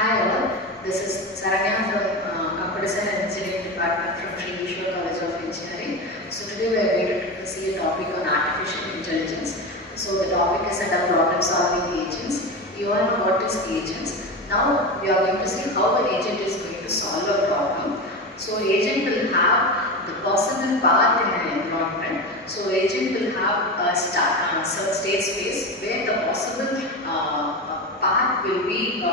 Hi all, this is Saranya from Computer Science and Engineering Department from Sri Vishwa College of Engineering. So today we are going to see a topic on artificial intelligence. So the topic is under problem solving agents. You all know what is agents. Now we are going to see how an agent is going to solve a problem. So agent will have the possible path in an environment. So agent will have a state space where the possible path will be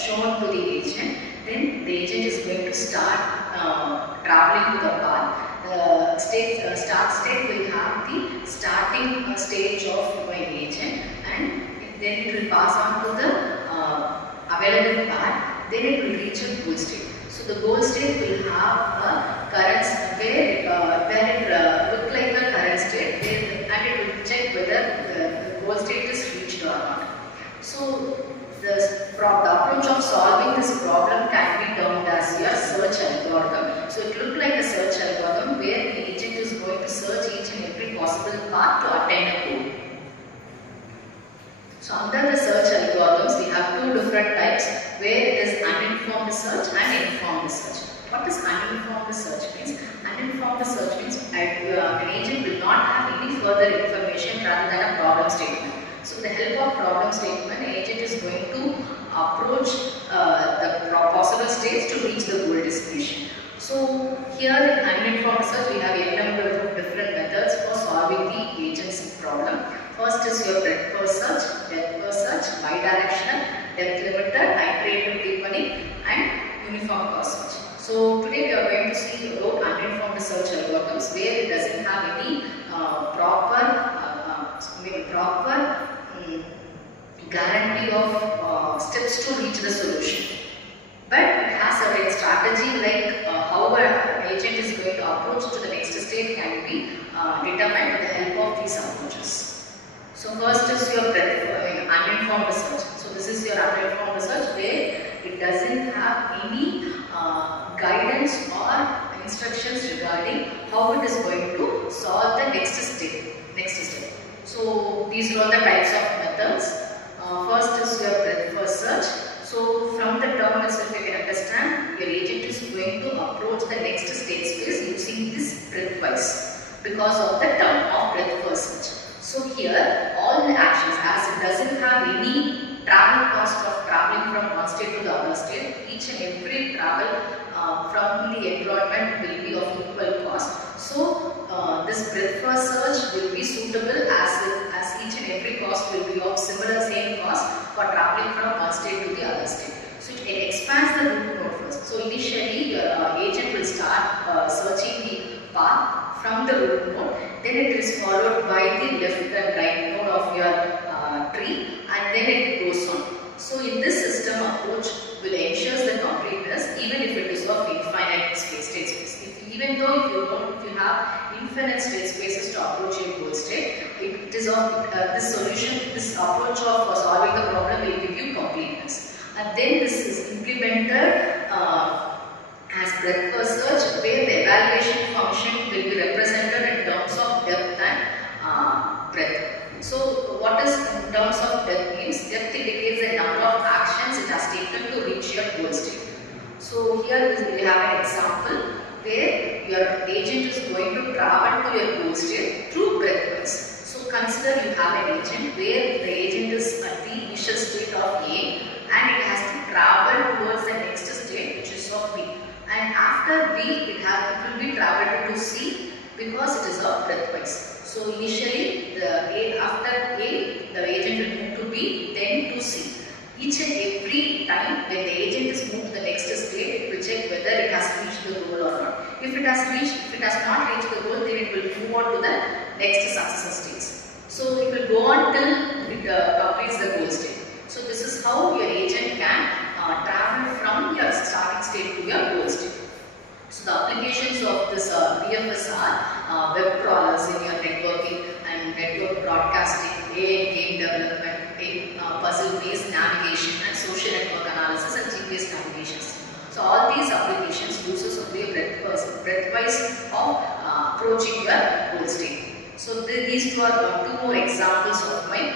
shown to the agent. Then the agent is going to start traveling to the path. The start state will have the starting stage of an agent, and then it will pass on to the available path. Then it will reach a goal state. So the goal state will have a current where it look like the current state, and it will check whether the goal state is reached or not. So the approach of solving this problem can be termed as your search algorithm. So it looks like a search algorithm where the agent is going to search each and every possible path to attain a goal. So under the search algorithms, we have two different types where it is uninformed search and informed search. What is uninformed search means? Uninformed search means an agent will not have any further information rather than a problem statement. So with the help of problem statement, agent is going to approach the possible states to reach the goal destination. So here in uninformed search, we have a number of different methods for solving the agent's problem. First is your breadth first search, depth first search, bidirectional, depth limiter, iterative deepening, and uniform cross search. So today we are going to see about uninformed search algorithms where it doesn't have any proper guarantee of steps to reach the solution. But it has a strategy like how an agent is going to approach to the next state can be determined with the help of these approaches. So first is your uninformed research. So this is your uninformed research where it doesn't have any guidance or instructions regarding how it is going to solve the next step. So these are all the types of methods. First is your breadth first search. So from the term itself you can understand your agent is going to approach the next state space using this breadth wise because of the term of breadth first search. So here all the actions, as it doesn't have any travel cost of traveling from one state to the other state, each and every travel from the environment will be of equal cost. So this breadth first search will be suitable as each and every cost will be of same cost for traveling from one state to the other state. So it expands the root node first. So initially your agent will start searching the path from the root node, then it is followed by the left and right node of your tree, and then it goes on. So in this system approach will ensures the completeness even if it is of infinite state space. Even though if you have infinite state spaces to approach your goal state, it is of this solution, this approach of solving the problem will give you completeness. And then this is implemented as breadth first search where the evaluation function will be represented in terms of depth and breadth. So what is in terms of depth means? Depth indicates the number of actions it has taken to reach your goal state. So here we have an example where your agent is going to travel to your goal state through breadth wise. So consider you have an agent where the agent is at the initial state of A and it has to travel towards the next state which is of B. And after B it will be traveled to C because it is of breadth wise. So initially after A the agent will move to B, then to C. Each and every time when the agent is moved to the next state, it will check whether it has reached the goal or not. If it has not reached the goal, then it will move on to the next success states. So it will go on till it completes the goal state. So this is how your agent can travel from your starting state to your goal state. So the applications of this BFS are web crawlers in your networking and network broadcasting, AI game development, puzzle-based navigation, and social network analysis and GPS navigation. So all these applications uses only a breadth-wise of approaching your goal state. So these two are two more examples of my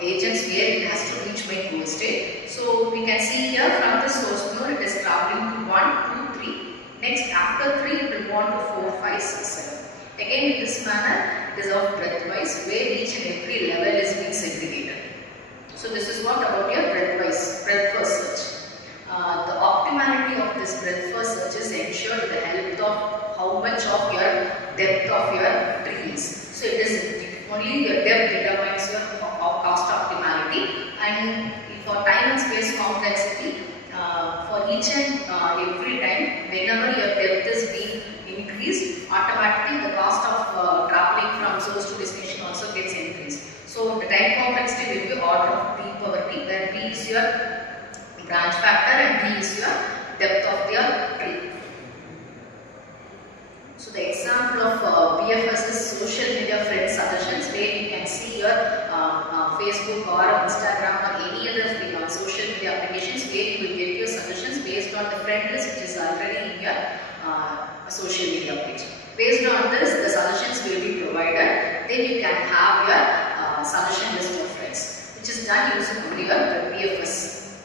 agents where it has to reach my goal state. So we can see here from the source node it is traveling to 1, 2, 3. Next after 3 it will go on to 4, 5, 6, 7. Again in this manner it is of breadth-wise where each and every level is being segregated. So this is what about your breadth-first search. The optimality of this breadth-first search is ensured with the help of how much of your depth of your tree is. So it is only your depth determines your cost optimality, and for time and space complexity, for each and every time whenever your depth is being increased, automatically the cost of traveling from source to destination also gets increased. So the time complexity will be order of p power t, where p is your branch factor and d is your depth of your tree. So the example of BFS is social media friend suggestions, where you can see your Facebook or Instagram or any other social media applications where you will get your suggestions based on the friend list which is already in your social media page. Based on this, the suggestions will be provided. Then you can have your suggestion list of friends, which is done using only your BFS.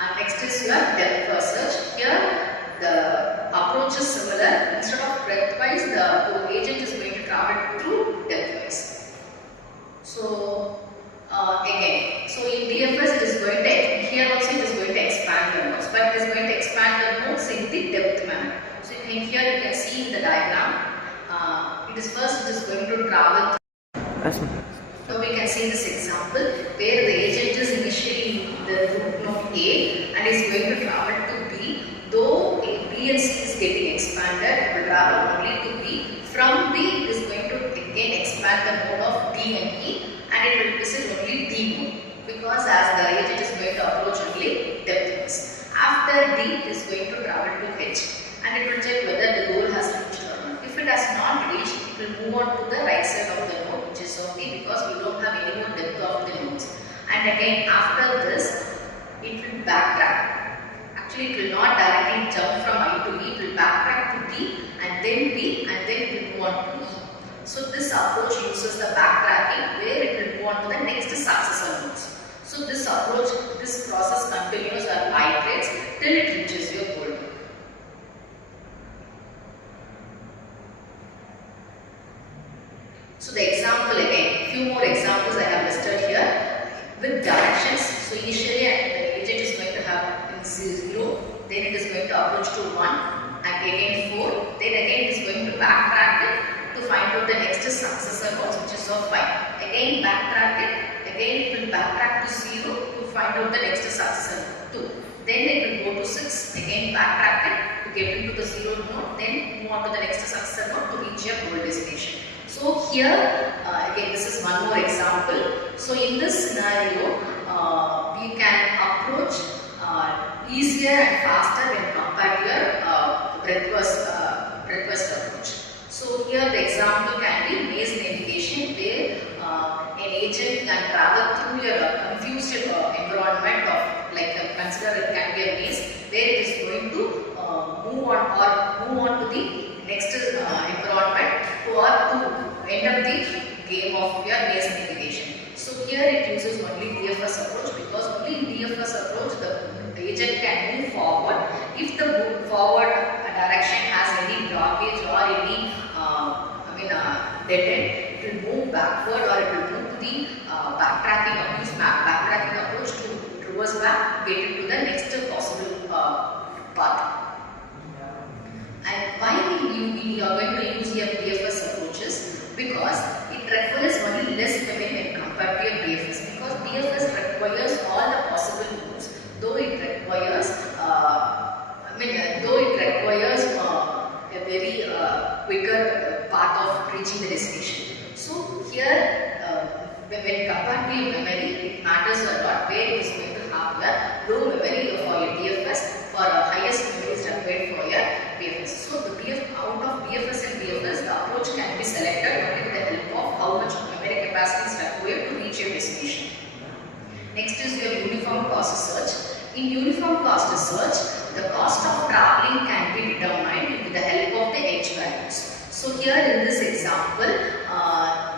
And next is your depth first search. Here the approach is similar. Instead of breadth-wise, the agent is going to travel through depth-wise. So again, so in DFS it is going to, here also it is going to expand the nodes, but it is going to expand the nodes in the depth manner. So in here you can see in the diagram, it is going to travel through. Now we can see this example where the agent is initially in the root node A and is going to travel to B. Though B and C is getting expanded, it will travel only to B. From B, it is going to again expand the node of D and E, and it will visit only D node, because as the agent is going to approach only depth-wise. After D, it is going to travel to H, and it will check whether the goal has reached or not. If it has not reached, it will move on to the right side of the node, which is of D, because we don't have any more depth of the nodes. And again, after this, it will backtrack. Actually, it will not directly jump from I to E, it will backtrack to D and then B and then it will move on to E. So this approach uses the backtracking where it will move on to the next successor nodes. So this approach, this process continues or iterates till it reaches your goal. So the example again, few more examples I have listed here with directions. So initially the agent is going to have 0, then it is going to approach to 1 and again 4, then again it is going to backtrack it to find out the next successor nodes, which is of 5. Again backtrack it, again it will backtrack to 0 to find out the next successor 2. Then it will go to 6, again backtrack it to get into the 0 node, then move on to the next successor node to reach your goal destination. So here again this is one more example. So in this scenario we can approach easier and faster when compared to your breadth-first approach. So here the example can be maze navigation, where an agent can travel through your confused environment of, like consider it can be a maze where it is going to move on to the next environment to end up the game of your maze navigation. So here it uses only DFS approach, because only in DFS approach the agent can move forward. If the move forward direction has any blockage or any dead end, it will move backward or it will move to the backtracking approach to reverse back, get into the next possible path. And why we are going to use your BFS approaches? Because it requires only less memory when compared to your BFS. Because BFS requires all the possible moves, though it requires a very quicker path of reaching the destination. So here, when compared to your memory, it matters a lot where it is going to have the low memory for your DFS, for highest memory is required for your BFS. So out of BFS and BFS, the approach can be selected only with the help of how much memory capacity is required to reach your destination. Next is your uniform cost search. In uniform cost search, the cost of traveling can be determined with the help of the edge values. So here in this example,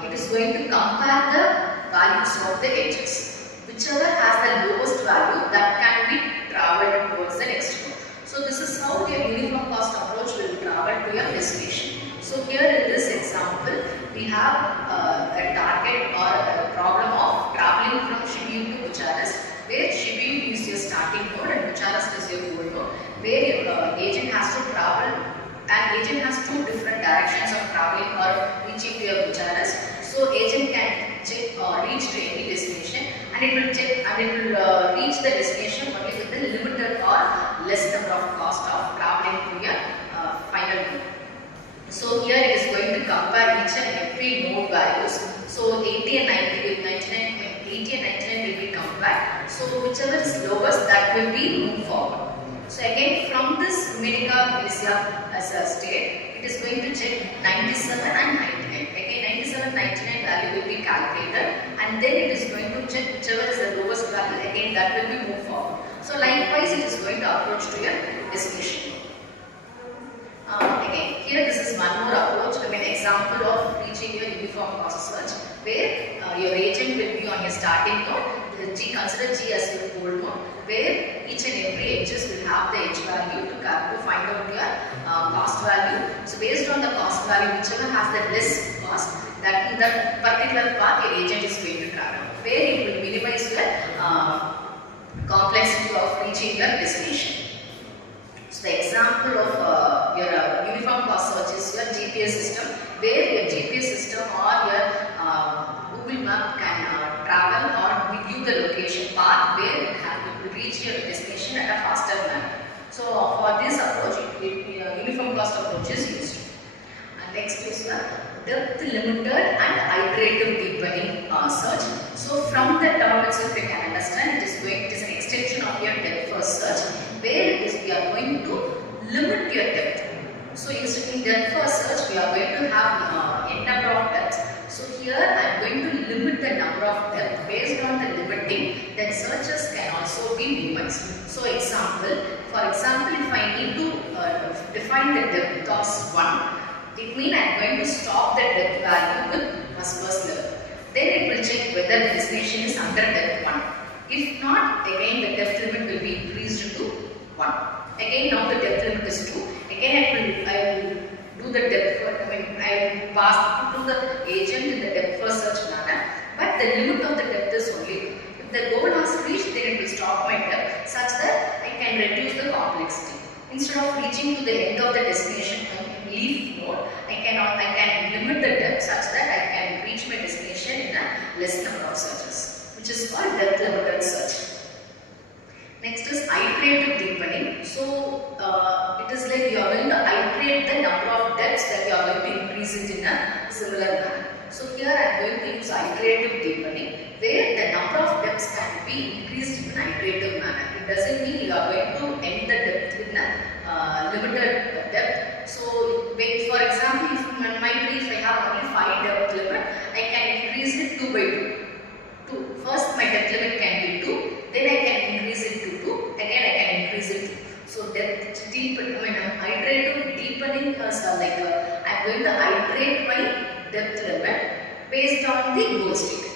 it is going to compare the values of the edges. Whichever has the lowest value, that can be traveled towards the next node. So this is how your uniform cost approach will travel to your destination. So here in this example, we have a target or a problem of traveling from Shibuya to Bucharest, where Shibuya is your starting node and Bucharest is your goal node, where your agent has to travel, and agent has two different directions of traveling or reaching to your Bucharest. So agent can reach to any destination, and it will reach the destination only with the limited or less number of cost of traveling to your final node. So here it is going to compare each and every node values. So 80 and 90 with 99, 80 and 99 will be compared. So whichever is lowest, that will be moved forward. So again, from this Dominica Malaysia as a state, it is going to check 97 and 99. Again, 97, 99 value will be calculated, and then it is going to check whichever is the lowest value. Again, that will be moved forward. So likewise, it is going to approach to your destination. Again, here this is one more approach, example of reaching your uniform cost search, where your agent will be on your starting node. Consider G as your goal node, where each and every edges will have the edge value to find out your cost value. So based on the cost value, whichever has the less cost, that in that particular path your agent is going to travel, where it will minimize your complexity of reaching your destination. So the example of your uniform cost search is your GPS system, where your GPS system or your Google map can travel or give you the location path where it will reach your destination at a faster manner. So for this approach, uniform cost approach is used. And next is the depth limited and iterative deepening search. So from the term itself, you can understand it is an extension of your depth first search, where we are going to limit your depth. So in depth first search, we are going to have n number of depths. So here I am going to limit the number of depth. Based on the limiting, then searches can also be minimized. So for example, if I need to define the depth as 1, it means I am going to stop the depth value with first level. Then it will check whether the destination is under depth 1. If not, again the depth limit will be increased to 1. Again, now the depth limit is 2. Again, I will do the depth. I will pass to the agent in the depth first search manner. But the limit of the depth is only. If the goal has reached, then it will stop my depth, such that I can reduce the complexity. Instead of reaching to the end of the destination leaf node, I can limit the depth such that I can reach my destination in a less number of searches, which is called depth limited search. Next is iterative deepening. So it is like you are going to iterate the number of depths that you are going to increase it in a similar manner. So here I am going to use iterative deepening, where the number of depths can be increased in an iterative manner. It doesn't mean you are going to end the depth with a limited depth. So for example, if in my tree if I have only 5 depth limit, I can increase it 2 by 2. First my depth limit can be 2, then I can increase it to 2, again I can increase it to 2. So depth iterative deepening is like I am going to iterate my depth limit based on the goal state.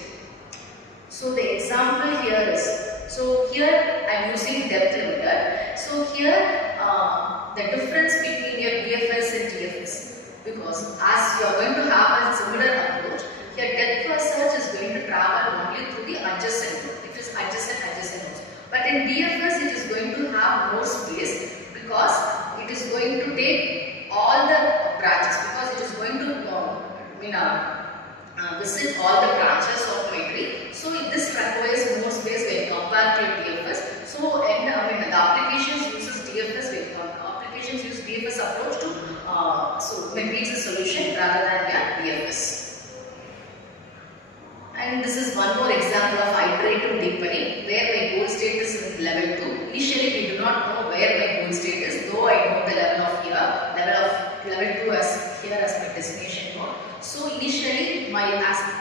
So the example here is, so here I am using depth limiter. So here the difference between your BFS and TFS, because as you are going to have a similar approach, your depth first search is going to travel only through the adjacent node. It is adjacent nodes. But in BFS it is going to have more space, because it is going to take all the branches, because it is going to visit all the branches of my tree. So this requires more space when compared to DFS. So the applications uses DFS applications use DFS approach to reach the solution rather than DFS. And this is one more example of iterative deepening, where my goal state is in level 2. Initially we do not know where my goal state is, though I know the level of here, level 2 as here as my destination node. So initially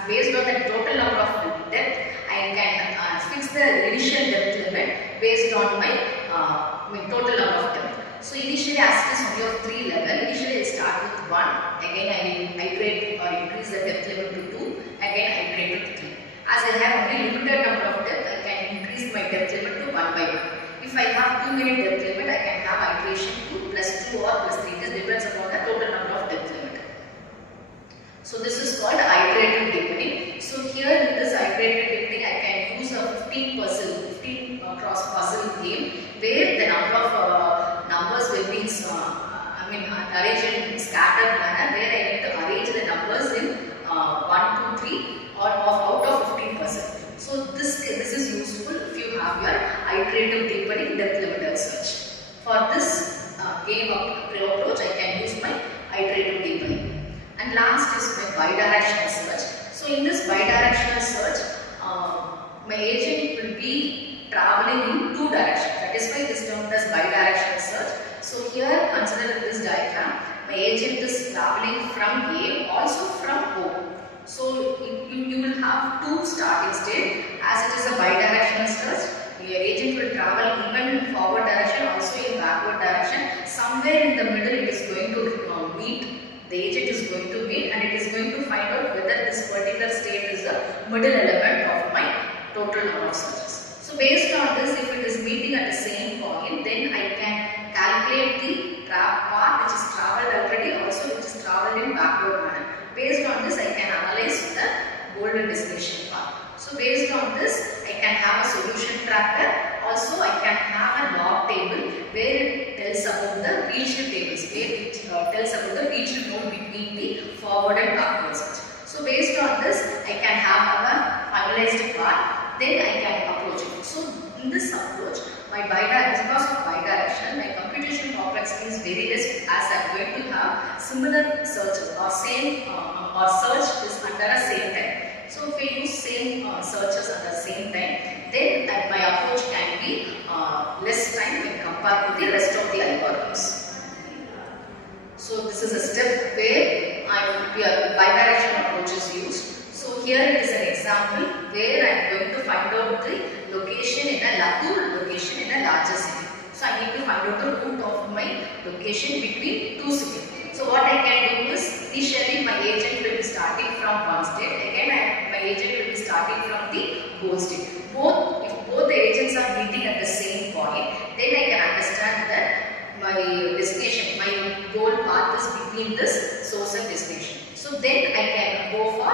based on the total number of depth, I can fix the initial depth limit based on my total number of depth. So initially, as it is only of 3 level, initially I start with 1, again I will iterate or increase the depth level to 2, again I iterate to 3. As I have only limited number of depth, I can increase my depth level to 1 by 1. If I have too many depth limit, I can have iteration to plus 2 or plus 3. This depends upon the total number of depth limit. So this is called iterative deepening. So here in this iterative deepening, I can use a 15 cross puzzle game where the number of numbers will be arranged in scattered manner, where I need to arrange the numbers in 1, 2, 3 or out of 15%. So this is useful if you have your iterative deepening depth limited search. For this game approach, I can use my iterative deepening. And last is my bidirectional search. So in this bidirectional search, my agent will be traveling in 2 directions. That is why this term as bidirectional search. So here, consider this diagram, my agent is traveling from A, also from O. So you will have 2 starting state. As it is a bidirectional search, your agent will travel even in forward direction, also in backward direction. Somewhere in the middle it is going to meet, the agent is going to meet, and it is going to find out whether this particular state is the middle element of my total number of searches. So based on this, if it is meeting at the same point, then I can calculate the path which is travelled already, also which is travelled in backward manner. Based on this, I can analyze the golden destination path. So based on this, I can have a solution tracker. Also, I can have a log table where it tells about the reached tables, where it tells about the reached node between the forward and backward search. So based on this, I can have a finalized path. Then I can approach it. So in this approach, because of bidirectional, my computation complexity is very less, as I am going to have similar searches or same or search is under a same time. So if we use same searches at the same time, then my approach can be less time when compared to the rest of the algorithms. So this is a step where bidirectional approach is used. So here it is an example where I am going to find out the location in a larger city. So I need to find out the root of my location between 2 cities. So what I can do is, initially my agent will be starting from one state. Again, my agent will be starting from the goal state. If both the agents are meeting at the same point, then I can understand that my destination, my goal path is between this source and destination. So then I can go for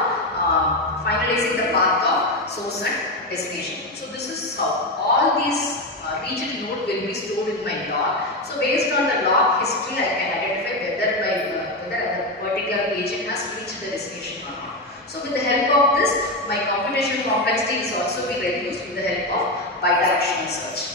finalizing the path of source and destination. So this is how all these reached node will be stored in my log. So based on the log history, I can identify whether a particular agent has reached the destination or not. So with the help of this, my computation complexity is also be reduced with the help of bidirectional search.